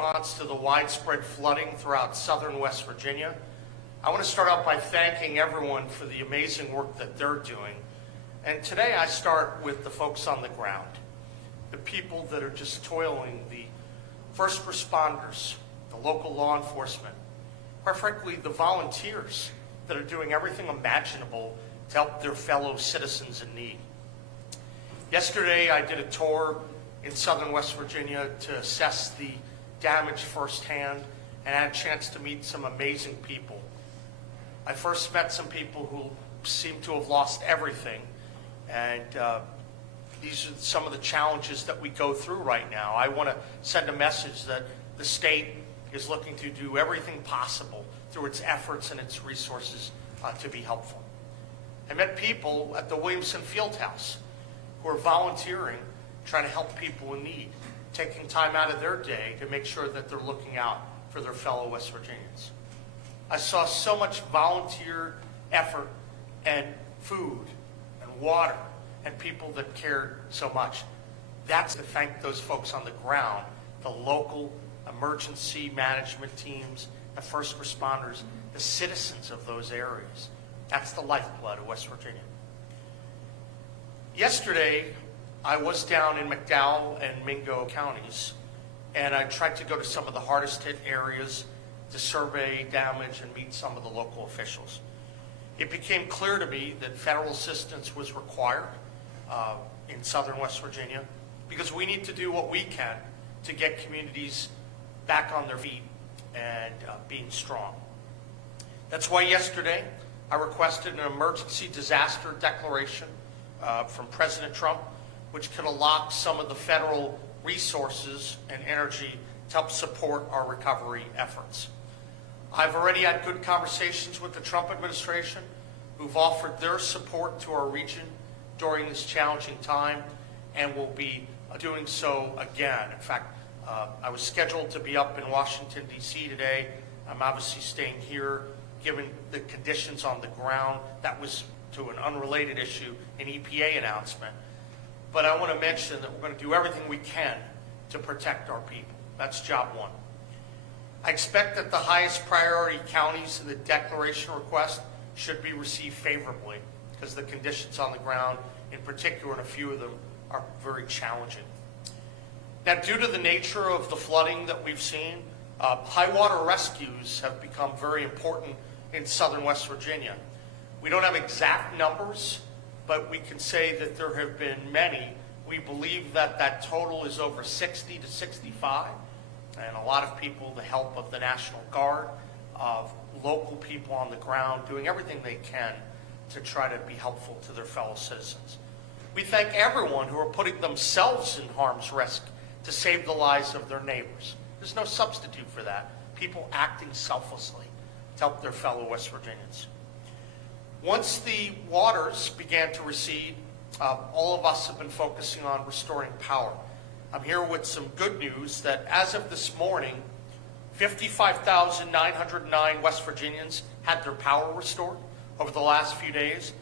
response to the widespread flooding throughout southern West Virginia. I want to start out by thanking everyone for the amazing work that they're doing. And today I start with the folks on the ground, the people that are just toiling, the first responders, the local law enforcement, quite frankly, the volunteers that are doing everything imaginable to help their fellow citizens in need. Yesterday, I did a tour in southern West Virginia to assess the damage firsthand, and I had a chance to meet some amazing people. I first met some people who seem to have lost everything, and these are some of the challenges that we go through right now. I want to send a message that the state is looking to do everything possible through its efforts and its resources to be helpful. I met people at the Williamson Fieldhouse who are volunteering, trying to help people in need, taking time out of their day to make sure that they're looking out for their fellow West Virginians. I saw so much volunteer effort and food and water and people that cared so much. That's to thank those folks on the ground, the local emergency management teams, the first responders, the citizens of those areas. That's the lifeblood of West Virginia. Yesterday, I was down in McDowell and Mingo counties, and I tried to go to some of the hardest hit areas to survey damage and meet some of the local officials. It became clear to me that federal assistance was required in southern West Virginia because we need to do what we can to get communities back on their feet and being strong. That's why yesterday I requested an emergency disaster declaration from President Trump, which could unlock some of the federal resources and energy to help support our recovery efforts. I've already had good conversations with the Trump administration, who've offered their support to our region during this challenging time, and will be doing so again. In fact, I was scheduled to be up in Washington, D.C. today. I'm obviously staying here, given the conditions on the ground. That was to an unrelated issue, an EPA announcement. But I want to mention that we're going to do everything we can to protect our people. That's job one. I expect that the highest priority counties in the declaration request should be received favorably because the conditions on the ground, in particular, and a few of them, are very challenging. Now, due to the nature of the flooding that we've seen, high water rescues have become very important in southern West Virginia. We don't have exact numbers, but we can say that there have been many. We believe that that total is over 60 to 65, and a lot of people, the help of the National Guard, of local people on the ground, doing everything they can to try to be helpful to their fellow citizens. We thank everyone who are putting themselves in harm's risk to save the lives of their neighbors. There's no substitute for that. People acting selflessly to help their fellow West Virginians. Once the waters began to recede, all of us have been focusing on restoring power. I'm here with some good news that as of this morning, 55,909 West Virginians had their power restored over the last few days.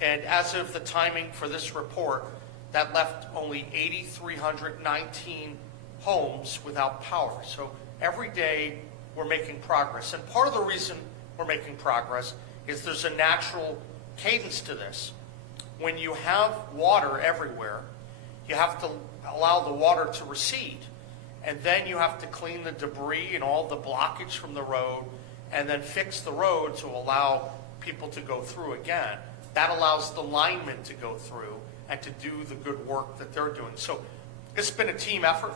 And as of the timing for this report, that left only 8,319 homes without power. So every day we're making progress. And part of the reason we're making progress is there's a natural cadence to this. When you have water everywhere, you have to allow the water to recede. And then you have to clean the debris and all the blockage from the road and then fix the road to allow people to go through again. That allows the linemen to go through and to do the good work that they're doing. So it's been a team effort.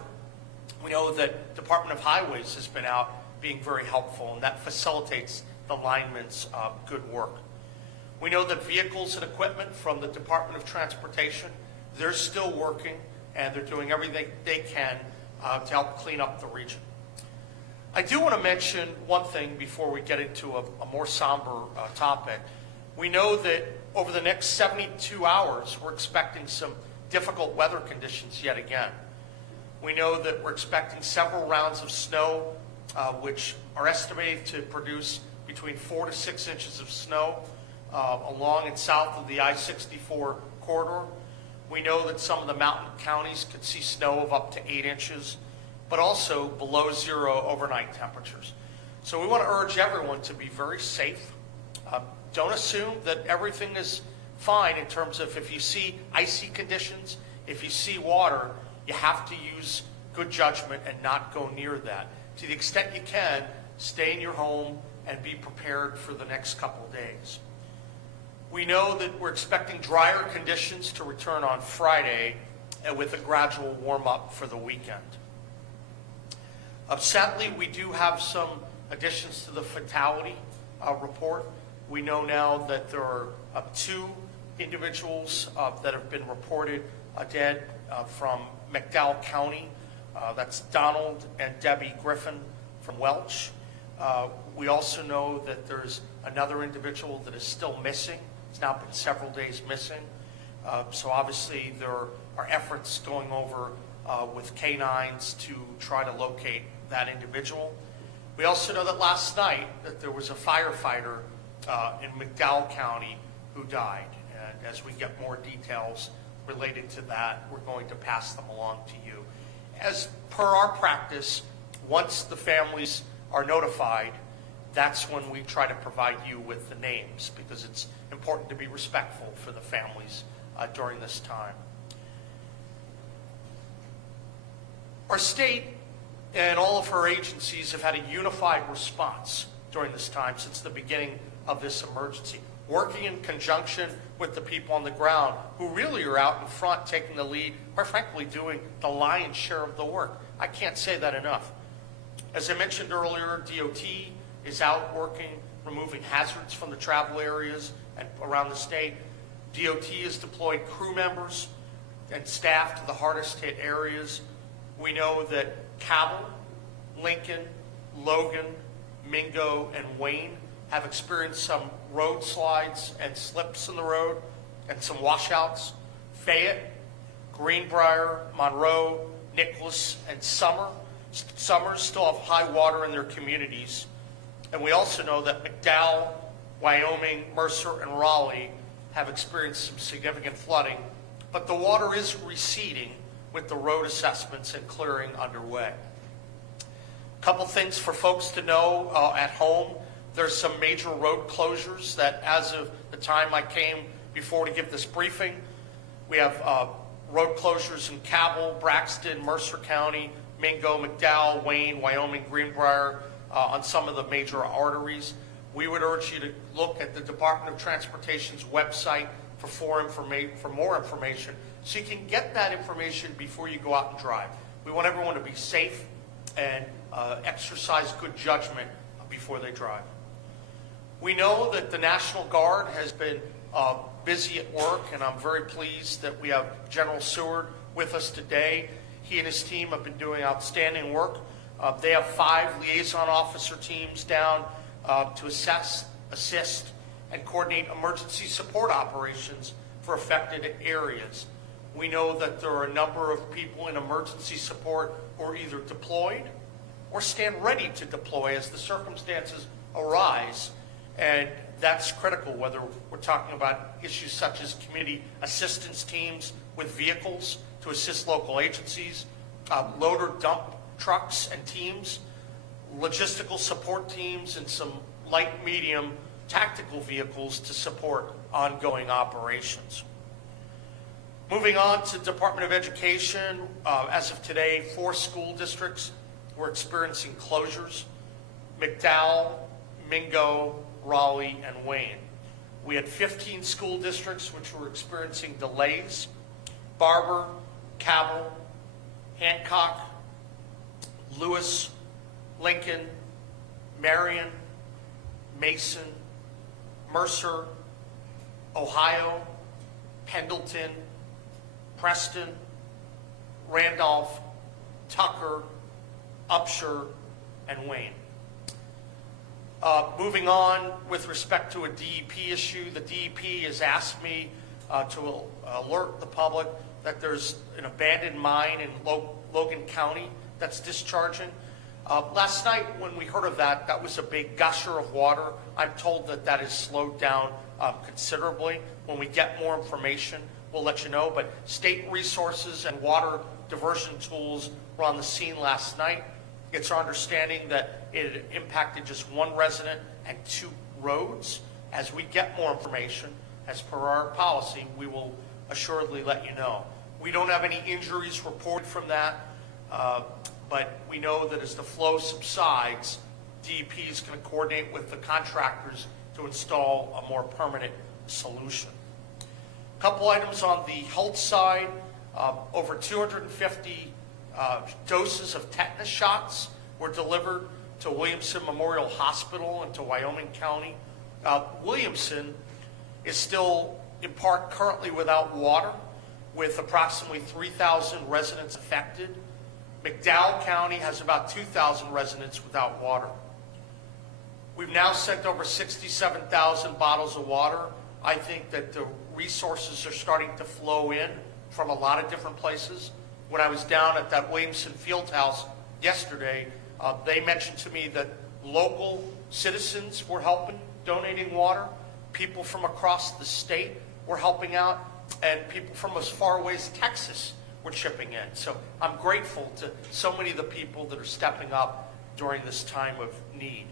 We know that Department of Highways has been out being very helpful, and that facilitates the linemen's good work. We know that vehicles and equipment from the Department of Transportation, they're still working, and they're doing everything they can to help clean up the region. I do want to mention one thing before we get into a more somber topic. We know that over the next 72 hours, we're expecting some difficult weather conditions yet again. We know that we're expecting several rounds of snow, which are estimated to produce between 4 to 6 inches of snow along and south of the I-64 corridor. We know that some of the mountain counties could see snow of up to 8 inches. but also below zero overnight temperatures. So we want to urge everyone to be very safe. Don't assume that everything is fine in terms of if you see icy conditions, if you see water, you have to use good judgment and not go near that. To the extent you can, stay in your home and be prepared for the next couple of days. We know that we're expecting drier conditions to return on Friday and with a gradual warm up for the weekend. Sadly, we do have some additions to the fatality report. We know now that there are 2 individuals that have been reported dead from McDowell County. That's Donald and Debbie Griffin from Welch. We also know that there's another individual that is still missing. It's now been several days missing. So obviously there are efforts going over with canines to try to locate that individual. We also know that last night that there was a firefighter in McDowell County who died. And as we get more details related to that, we're going to pass them along to you. As per our practice, once the families are notified, that's when we try to provide you with the names, because it's important to be respectful for the families during this time. Our state and all of her agencies have had a unified response during this time since the beginning of this emergency, working in conjunction with the people on the ground who really are out in front taking the lead, quite frankly doing the lion's share of the work. I can't say that enough. As I mentioned earlier, DOT is out working, removing hazards from the travel areas and around the state. DOT has deployed crew members and staff to the hardest hit areas. We know that Cabell, Lincoln, Logan, Mingo, and Wayne have experienced some road slides and slips in the road and some washouts. Fayette, Greenbrier, Monroe, Nicholas, and Summers still have high water in their communities. And we also know that McDowell, Wyoming, Mercer, and Raleigh have experienced some significant flooding, but the water is receding with the road assessments and clearing underway. A couple things for folks to know at home. There's some major road closures that as of the time I came before to give this briefing, we have road closures in Cabell, Braxton, Mercer County, Mingo, McDowell, Wayne, Wyoming, Greenbrier, on some of the major arteries. We would urge you to look at the Department of Transportation's website for more information, so you can get that information before you go out and drive. We want everyone to be safe and exercise good judgment before they drive. We know that the National Guard has been busy at work, and I'm very pleased that we have General Seward with us today. He and his team have been doing outstanding work. They have 5 liaison officer teams down to assess, assist, and coordinate emergency support operations for affected areas. We know that there are a number of people in emergency support who are either deployed or stand ready to deploy as the circumstances arise. And that's critical, whether we're talking about issues such as community assistance teams with vehicles to assist local agencies, loader dump trucks and teams, logistical support teams, and some light medium tactical vehicles to support ongoing operations. Moving on to Department of Education, as of today, 4 school districts were experiencing closures: McDowell, Mingo, Raleigh, and Wayne. We had 15 school districts which were experiencing delays: Barber, Cabell, Hancock, Lewis, Lincoln, Marion, Mason, Mercer, Ohio, Pendleton, Preston, Randolph, Tucker, Upshur, and Wayne. Moving on with respect to a DEP issue, the DEP has asked me to alert the public that there's an abandoned mine in Logan County that's discharging. Last night when we heard of that, that was a big gusher of water. I'm told that that has slowed down considerably. When we get more information, we'll let you know. But state resources and water diversion tools were on the scene last night. It's our understanding that it impacted just one resident and 2 roads. As we get more information, as per our policy, we will assuredly let you know. We don't have any injuries reported from that, but we know that as the flow subsides, DEP is going to coordinate with the contractors to install a more permanent solution. A couple items on the health side. Over 250 doses of tetanus shots were delivered to Williamson Memorial Hospital and to Wyoming County. Williamson is still in part currently without water, with approximately 3,000 residents affected. McDowell County has about 2,000 residents without water. We've now sent over 67,000 bottles of water. I think that the resources are starting to flow in from a lot of different places. When I was down at that Williamson Field House yesterday, they mentioned to me that local citizens were helping, donating water. People from across the state were helping out, and people from as far away as Texas were chipping in. So I'm grateful to so many of the people that are stepping up during this time of need.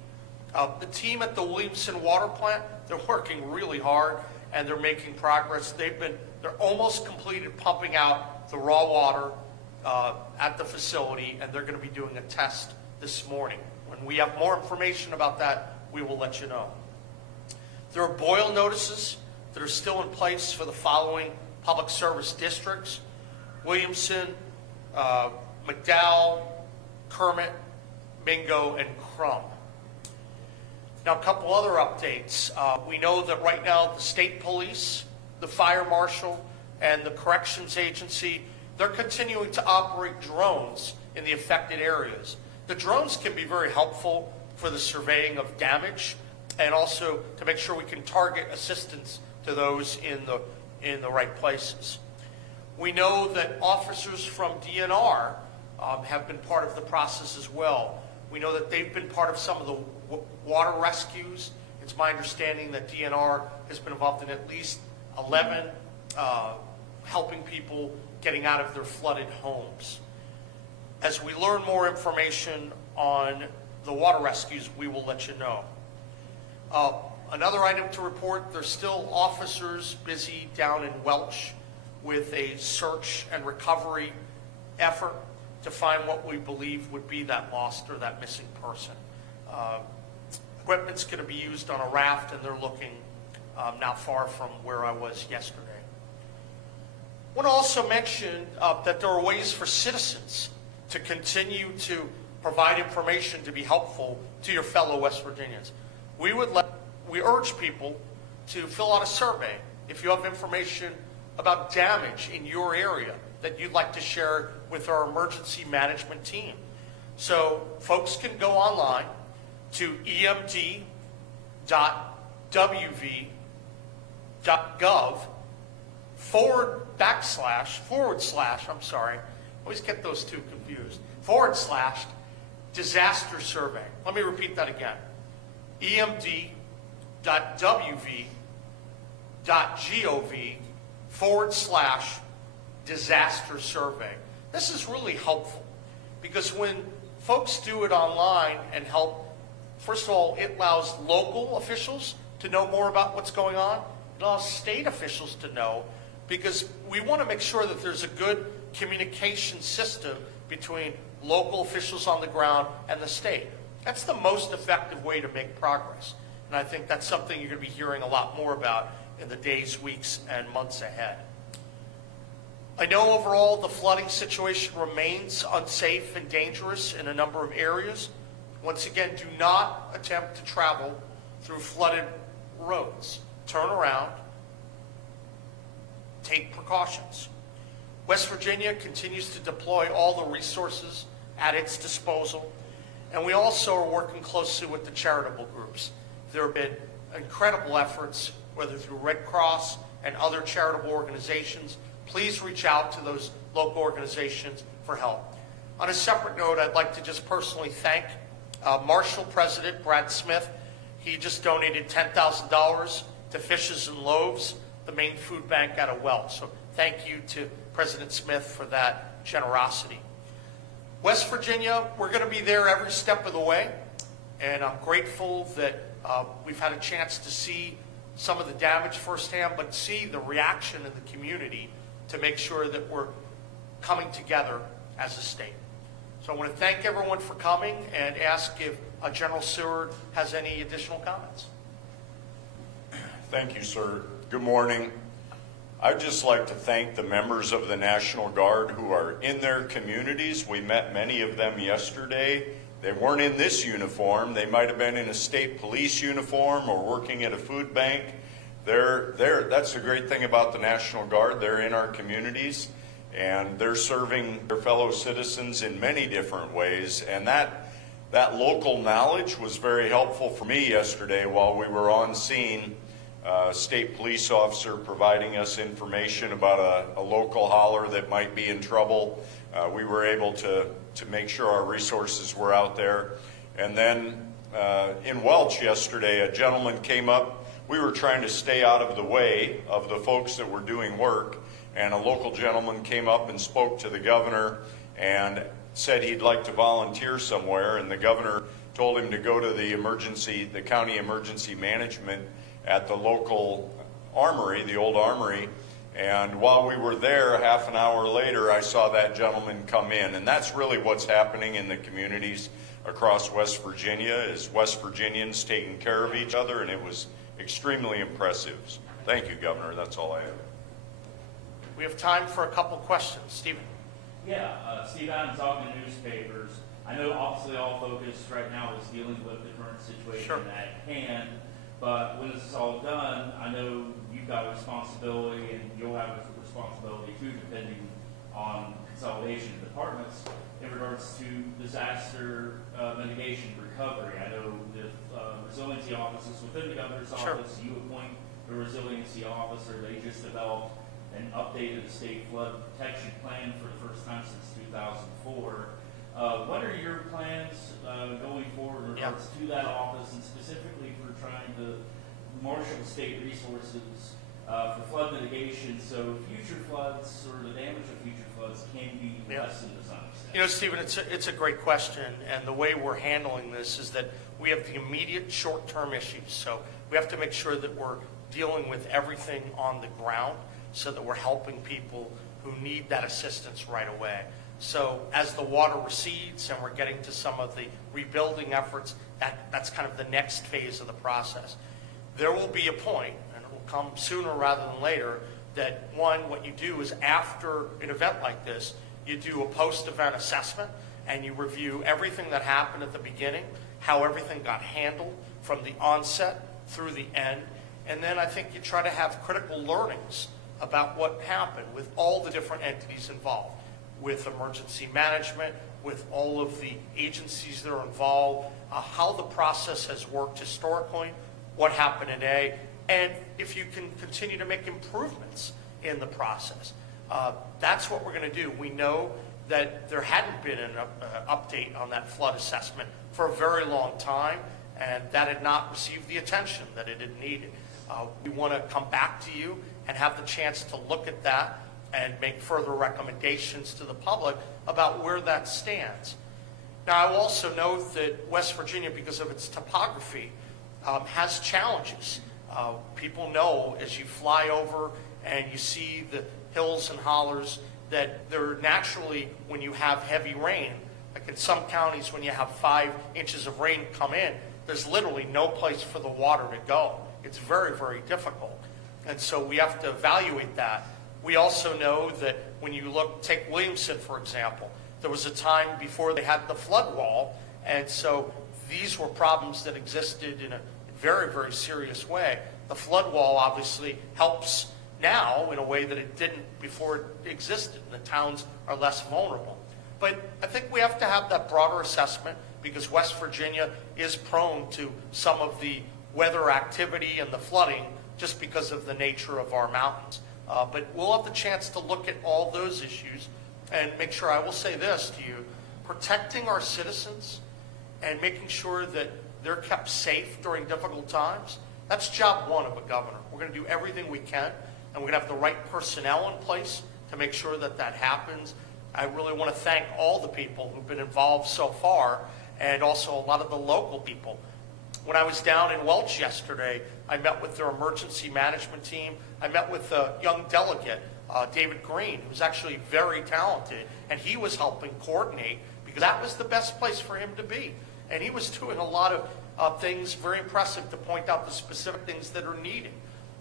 The team at the Williamson Water Plant, they're working really hard and they're making progress. They're almost completed pumping out the raw water at the facility, and they're going to be doing a test this morning. When we have more information about that, we will let you know. There are boil notices that are still in place for the following public service districts: Williamson, McDowell, Kermit, Mingo, and Crum. Now, a couple other updates. We know that right now the state police, the fire marshal, and the corrections agency, they're continuing to operate drones in the affected areas. The drones can be very helpful for the surveying of damage and also to make sure we can target assistance to those in the right places. We know that officers from DNR have been part of the process as well. We know that they've been part of some of the water rescues. It's my understanding that DNR has been involved in at least 11 helping people getting out of their flooded homes. As we learn more information on the water rescues, we will let you know. Another item to report, there's still officers busy down in Welch with a search and recovery effort to find what we believe would be that lost or that missing person. Equipment's going to be used on a raft, and they're looking not far from where I was yesterday. I want to also mention that there are ways for citizens to continue to provide information to be helpful to your fellow West Virginians. We urge people to fill out a survey if you have information about damage in your area that you'd like to share with our emergency management team. So folks can go online to emd.wv.gov always get those two confused, /disaster survey. Let me repeat that again. emd.wv.gov/disaster survey. This is really helpful because when folks do it online and help, first of all, it allows local officials to know more about what's going on. It allows state officials to know, because we want to make sure that there's a good communication system between local officials on the ground and the state. That's the most effective way to make progress. And I think that's something you're going to be hearing a lot more about in the days, weeks, and months ahead. I know overall the flooding situation remains unsafe and dangerous in a number of areas. Once again, do not attempt to travel through flooded roads. Turn around. Take precautions. West Virginia continues to deploy all the resources at its disposal, and we also are working closely with the charitable groups. There have been incredible efforts, whether through Red Cross and other charitable organizations. Please reach out to those local organizations for help. On a separate note, I'd like to just personally thank Marshall President Brad Smith. He just donated $10,000 to Fishes and Loaves, the main food bank out of Welch. So thank you to President Smith for that generosity. West Virginia, we're going to be there every step of the way, and I'm grateful that we've had a chance to see some of the damage firsthand, but see the reaction in the community to make sure that we're coming together as a state. So I want to thank everyone for coming and ask if General Seward has any additional comments. Thank you, sir. Good morning. I'd just like to thank the members of the National Guard who are in their communities. We met many of them yesterday. They weren't in this uniform. They might have been in a state police uniform or working at a food bank. That's the great thing about the National Guard. They're in our communities, and they're serving their fellow citizens in many different ways. And that local knowledge was very helpful for me yesterday while we were on scene. State police officer providing us information about a local hauler that might be in trouble. We were able to make sure our resources were out there. And then in Welch yesterday, a gentleman came up. We were trying to stay out of the way of the folks that were doing work, and a local gentleman came up and spoke to the governor and said he'd like to volunteer somewhere, and the governor told him to go to the county emergency management at the local armory, the old armory. And while we were there, half an hour later, I saw that gentleman come in. And that's really what's happening in the communities across West Virginia, is West Virginians taking care of each other, and it was extremely impressive. Thank you, Governor. That's all I have. We have time for a couple questions. Stephen. Yeah, Steve Adams, talking to newspapers. I know obviously all focus right now is dealing with the current situation at hand. But when this is all done, I know you've got a responsibility, and you'll have a responsibility too, depending on consolidation of departments in regards to disaster mitigation recovery. I know the resiliency offices within the governor's office, you appoint a resiliency officer. They just developed and updated the state flood protection plan for the first time since 2004. What are your plans going forward in regards to that office, and specifically for trying to marshal state resources for flood mitigation so future floods or the damage of future floods can be lessened to some extent? You know, Stephen, it's a great question, and the way we're handling this is that we have the immediate short-term issues. So we have to make sure that we're dealing with everything on the ground so that we're helping people who need that assistance right away. So as the water recedes and we're getting to some of the rebuilding efforts, that's kind of the next phase of the process. There will be a point, and it will come sooner rather than later, that what you do is after an event like this, you do a post-event assessment and you review everything that happened at the beginning, how everything got handled from the onset through the end, and then I think you try to have critical learnings about what happened with all the different entities involved, with emergency management, with all of the agencies that are involved, how the process has worked historically, what happened in A, and if you can continue to make improvements in the process. That's what we're going to do. We know that there hadn't been an update on that flood assessment for a very long time, and that had not received the attention that it had needed. We want to come back to you and have the chance to look at that and make further recommendations to the public about where that stands. Now, I will also note that West Virginia, because of its topography, has challenges. People know as you fly over and you see the hills and hollers that they're naturally, when you have heavy rain, like in some counties when you have 5 inches of rain come in, there's literally no place for the water to go. It's very, very difficult. And so we have to evaluate that. We also know that when you take Williamson, for example, there was a time before they had the flood wall, and so these were problems that existed in a very, very serious way. The flood wall obviously helps now in a way that it didn't before it existed. The towns are less vulnerable. But I think we have to have that broader assessment because West Virginia is prone to some of the weather activity and the flooding just because of the nature of our mountains. But we'll have the chance to look at all those issues and make sure, I will say this to you, protecting our citizens and making sure that they're kept safe during difficult times, that's job one of a governor. We're going to do everything we can, and we're going to have the right personnel in place to make sure that that happens. I really want to thank all the people who've been involved so far, and also a lot of the local people. When I was down in Welch yesterday, I met with their emergency management team. I met with a young delegate, David Green, who's actually very talented, and he was helping coordinate because that was the best place for him to be. And he was doing a lot of things very impressive to point out the specific things that are needed.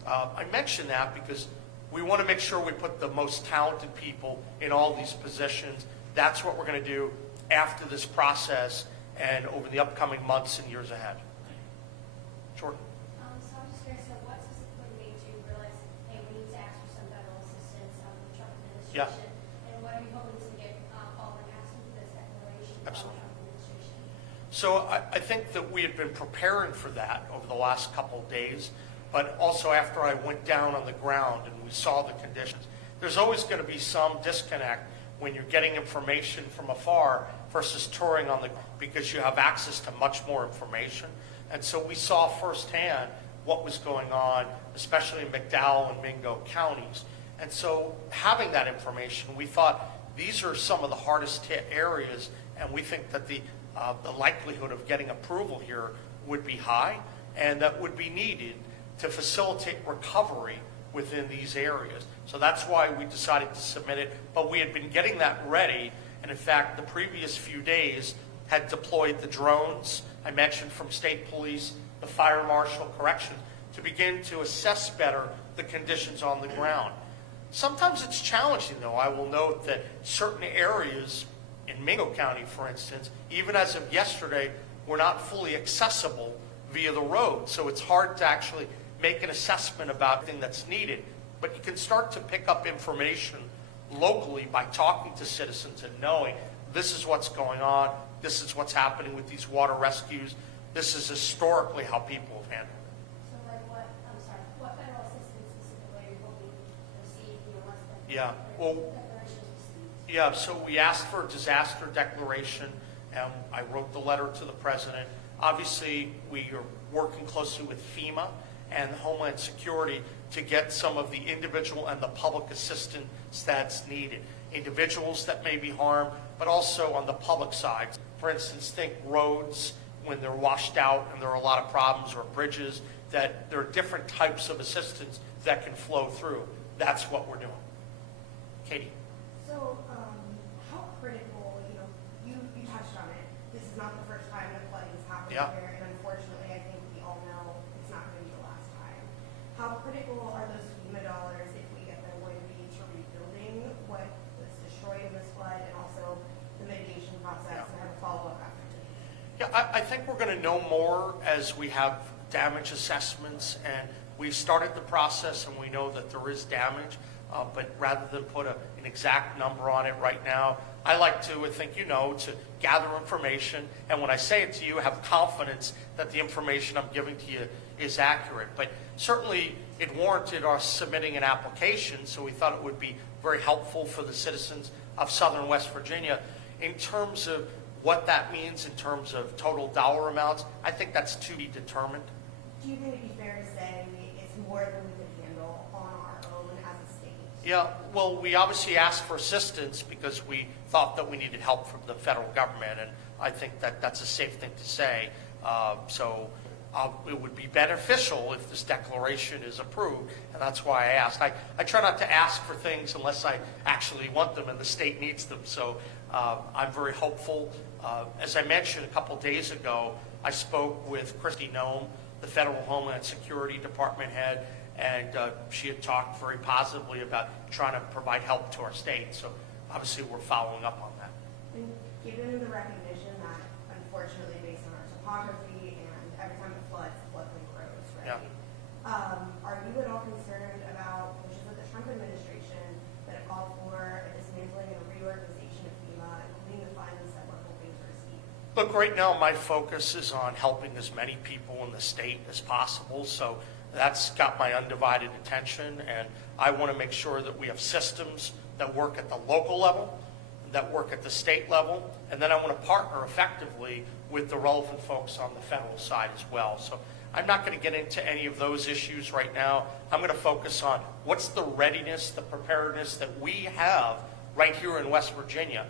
I mention that because we want to make sure we put the most talented people in all these positions. That's what we're going to do after this process and over the upcoming months and years ahead. Jordan. So I'm just curious, so what specifically made you realize, hey, we need to ask for some federal assistance from the Trump Yeah. administration? And what are you hoping to get following asking for this declaration from the Absolutely. Trump administration? So I think that we had been preparing for that over the last couple of days, but also after I went down on the ground and we saw the conditions, there's always going to be some disconnect when you're getting information from afar versus touring on the, because you have access to much more information. And so we saw firsthand what was going on, especially in McDowell and Mingo counties. And so having that information, we thought these are some of the hardest hit areas, and we think that the likelihood of getting approval here would be high, and that would be needed to facilitate recovery within these areas. So that's why we decided to submit it, but we had been getting that ready, and in fact, the previous few days had deployed the drones, I mentioned from state police, the fire marshal, corrections, to begin to assess better the conditions on the ground. Sometimes it's challenging, though. I will note that certain areas in Mingo County, for instance, even as of yesterday, were not fully accessible via the road. So it's hard to actually make an assessment about everything that's needed. But you can start to pick up information locally by talking to citizens and knowing this is what's going on, this is what's happening with these water rescues, this is historically how people have handled it. So like what federal assistance specifically are you hoping to receive, once the Yeah, well, declaration is received? Yeah, so we asked for a disaster declaration, and I wrote the letter to the president. Obviously, we are working closely with FEMA and Homeland Security to get some of the individual and the public assistance that's needed. Individuals that may be harmed, but also on the public side. For instance, think roads when they're washed out and there are a lot of problems, or bridges, that there are different types of assistance that can flow through. That's what we're doing. Katie. So, how critical, you touched on it. This is not the first time that flooding has happened Yeah. here, and unfortunately, I think we all know it's not going to be the last time. How critical are those FEMA dollars, if we get them, going to be to rebuilding what was destroyed in this flood, and also the mitigation process Yeah. and have a follow-up after? Yeah, I think we're going to know more as we have damage assessments, and we've started the process and we know that there is damage, but rather than put an exact number on it right now, I like to, I think to gather information, and when I say it to you, have confidence that the information I'm giving to you is accurate. But certainly it warranted us submitting an application, so we thought it would be very helpful for the citizens of southern West Virginia. In terms of what that means in terms of total dollar amounts, I think that's to be determined. Do you think it'd be fair to say it's more than we could handle on our own as a state? Yeah, well, we obviously asked for assistance because we thought that we needed help from the federal government, and I think that that's a safe thing to say. It would be beneficial if this declaration is approved, and that's why I asked. I try not to ask for things unless I actually want them and the state needs them, so I'm very hopeful. As I mentioned a couple days ago, I spoke with Christy Nome, the Federal Homeland Security Department head, and she had talked very positively about trying to provide help to our state. So obviously we're following up on that. And given the recognition that, unfortunately, based on our topography and every time it floods, the floodplain grows, right? Yeah. Are you at all concerned about pushes of the Trump administration that have called for a dismantling and a reorganization of FEMA, including the funds that we're hoping to receive? Look, right now my focus is on helping as many people in the state as possible. So that's got my undivided attention, and I want to make sure that we have systems that work at the local level, that work at the state level, and then I want to partner effectively with the relevant folks on the federal side as well. So I'm not going to get into any of those issues right now. I'm going to focus on what's the readiness, the preparedness that we have right here in West Virginia.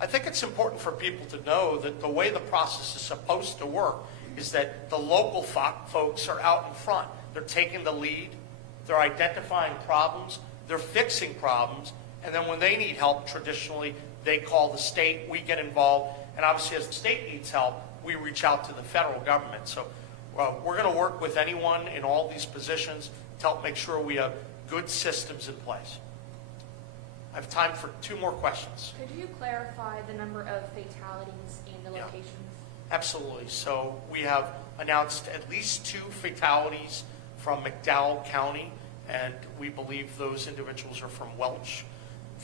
I think it's important for people to know that the way the process is supposed to work is that the local folks are out in front. They're taking the lead, they're identifying problems, they're fixing problems, and then when they need help, traditionally, they call the state, we get involved, and obviously as the state needs help, we reach out to the federal government. So we're going to work with anyone in all these positions to help make sure we have good systems in place. I have time for 2 more questions. Could you clarify the number of fatalities and the Yeah. locations? Absolutely. So we have announced at least 2 fatalities from McDowell County, and we believe those individuals are from Welch.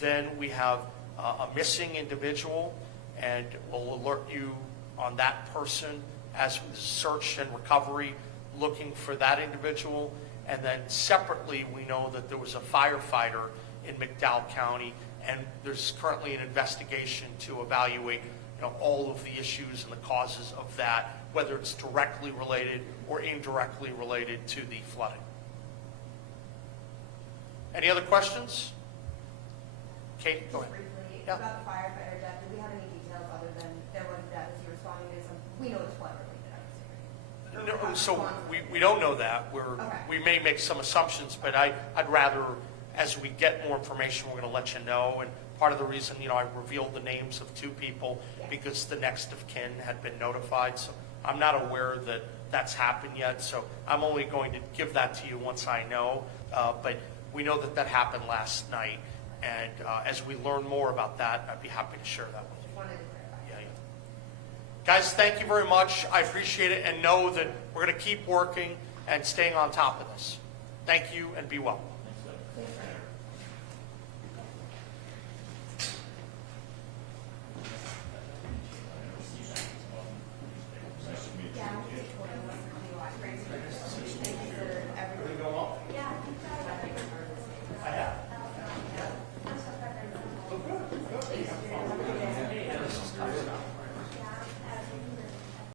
Then we have a missing individual, and we'll alert you on that person as we search and recovery looking for that individual. And then separately, we know that there was a firefighter in McDowell County, and there's currently an investigation to evaluate all of the issues and the causes of that, whether it's directly related or indirectly related to the flooding. Any other questions? Kate, go Just ahead. briefly, Yeah. about the firefighter death, do we have any details other than there was a death as you were responding to some, we know it's flood related, I'm assuming. No, so we don't know that. Okay. We may make some assumptions, but I'd rather, as we get more information, we're going to let you know. And part of the reason, I revealed the names of 2 people because the next of kin had been notified. So I'm not aware that that's happened yet. So I'm only going to give that to you once I know. But we know that that happened last night. And as we learn more about that, I'd be happy to share that with you. Just wanted to clarify. Yeah. Guys, thank you very much. I appreciate it, and know that we're going to keep working and staying on top of this. Thank you, and be well.